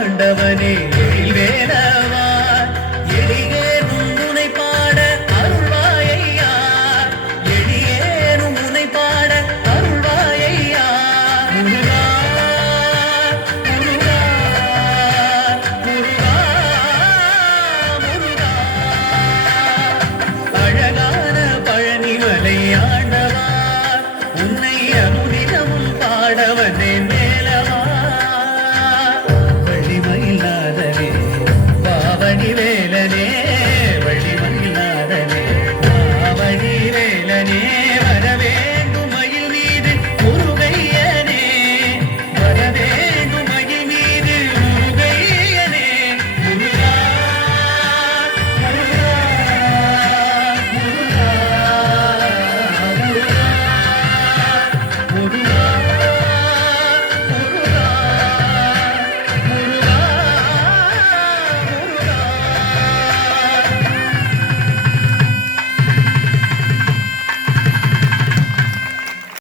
ஆண்டவனே வேலவா எளியேனும் உனை பாட அருள்வாயையா எளியேனும் உனை பாட அருள்வாயையா முருகா முருகா முருகா முருகா அழகான பழனிமலை ஆண்டவா உன்னை அனுதினமும் பாட வந்தேன் வேலவா